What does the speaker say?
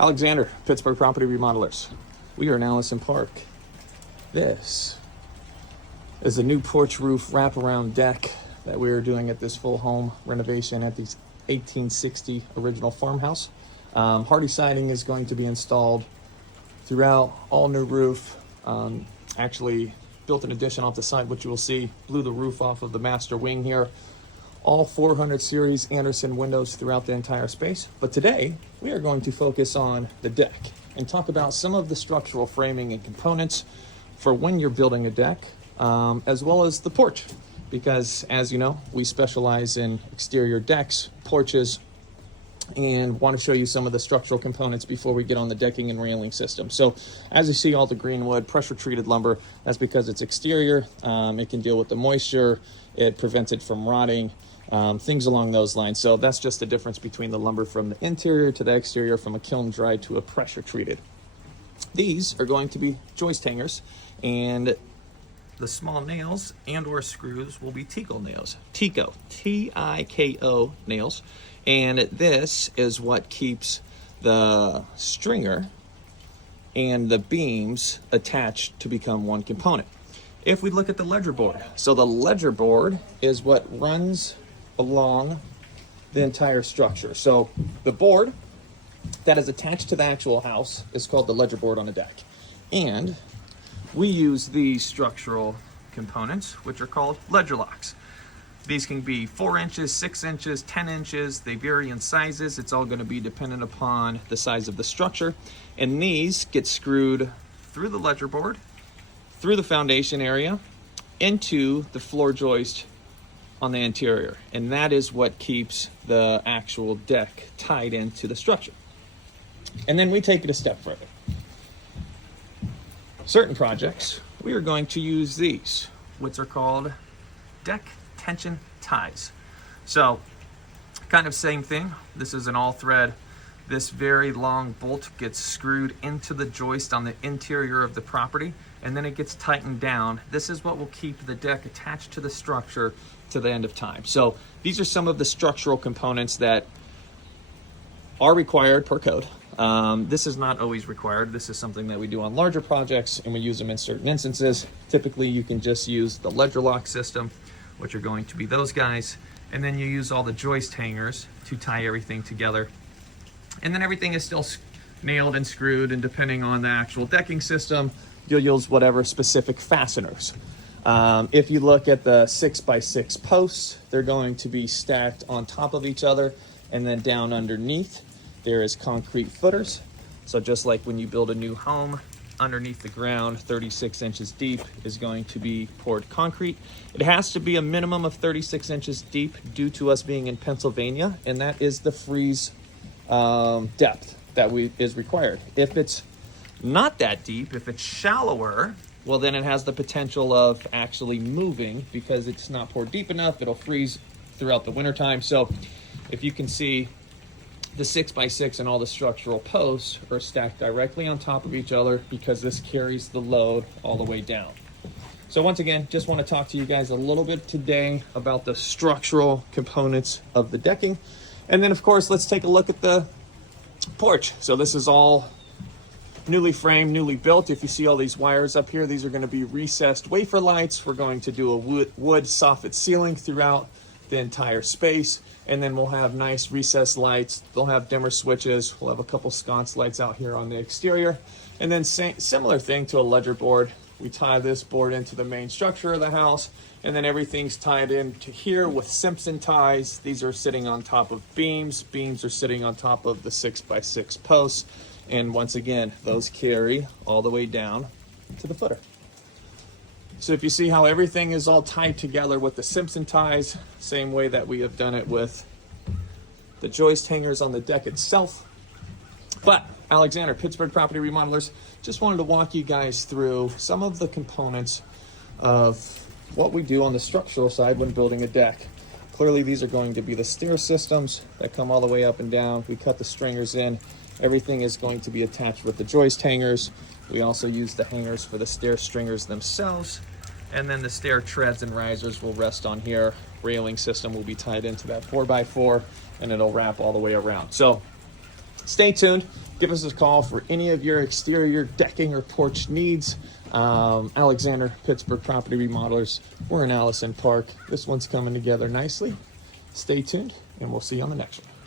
Alexander, Pittsburgh Property Remodelers. We are in Allison Park. This is the new porch roof wraparound deck that we are doing at this full home renovation at the 1860 original farmhouse. Hardy siding is going to be installed throughout, all new roof. Actually built an addition off the side, which you will see, blew the roof off of the master wing here. All 400 series Anderson windows throughout the entire space. But today we are going to focus on the deck and talk about some of the structural framing and components for when you're building a deck, as well as the porch. Because as you know, we specialize in exterior decks, porches, and want to show you some of the structural components before we get on the decking and railing system. So as you see, all the green wood, pressure treated lumber, that's because it's exterior. It can deal with the moisture. It prevents it from rotting, things along those lines. So that's just the difference between the lumber from the interior to the exterior, from a kiln dry to a pressure treated. These are going to be joist hangers, and the small nails and or screws will be Tico nails. Tico, T-I-K-O nails. And this is what keeps the stringer and the beams attached to become one component. If we look at the ledger board, so the ledger board is what runs along the entire structure. So the board that is attached to the actual house is called the ledger board on the deck. And we use these structural components, which are called ledger locks. These can be 4 inches, 6 inches, 10 inches. They vary in sizes. It's all going to be dependent upon the size of the structure. And these get screwed through the ledger board, through the foundation area, into the floor joist on the interior. And that is what keeps the actual deck tied into the structure. And then we take it a step further. Certain projects, we are going to use these, which are called deck tension ties. So kind of same thing. This is an all thread. This very long bolt gets screwed into the joist on the interior of the property, and then it gets tightened down. This is what will keep the deck attached to the structure to the end of time. So these are some of the structural components that are required per code. This is not always required. This is something that we do on larger projects, and we use them in certain instances. Typically, you can just use the ledger lock system, which are going to be those guys, and then you use all the joist hangers to tie everything together. And then everything is still nailed and screwed, and depending on the actual decking system, you'll use whatever specific fasteners. If you look at the 6x6 posts, they're going to be stacked on top of each other, and then down underneath there is concrete footers. So just like when you build a new home, underneath the ground, 36 inches deep, is going to be poured concrete. It has to be a minimum of 36 inches deep due to us being in Pennsylvania, and that is the freeze depth that is required. If it's not that deep, if it's shallower, well, then it has the potential of actually moving because it's not poured deep enough. It'll freeze throughout the wintertime. So if you can see, the 6x6 and all the structural posts are stacked directly on top of each other because this carries the load all the way down. So once again, just want to talk to you guys a little bit today about the structural components of the decking. And then of course, let's take a look at the porch. So this is all newly framed, newly built. If you see all these wires up here, these are going to be recessed wafer lights. We're going to do a wood soffit ceiling throughout the entire space, and then we'll have nice recessed lights. They'll have dimmer switches. We'll have a couple sconce lights out here on the exterior, and then similar thing to a ledger board. We tie this board into the main structure of the house, and then everything's tied into here with Simpson ties. These are sitting on top of beams. Beams are sitting on top of the 6x6 posts, and once again, those carry all the way down to the footer. So if you see how everything is all tied together with the Simpson ties, same way that we have done it with the joist hangers on the deck itself. But Alexander, Pittsburgh Property Remodelers, just wanted to walk you guys through some of the components of what we do on the structural side when building a deck. Clearly, these are going to be the stair systems that come all the way up and down. We cut the stringers in. Everything is going to be attached with the joist hangers. We also use the hangers for the stair stringers themselves. And then the stair treads and risers will rest on here. Railing system will be tied into that 4x4, and it'll wrap all the way around. So stay tuned. Give us a call for any of your exterior decking or porch needs. Alexander, Pittsburgh Property Remodelers. We're in Allison Park. This one's coming together nicely. Stay tuned, and we'll see you on the next one.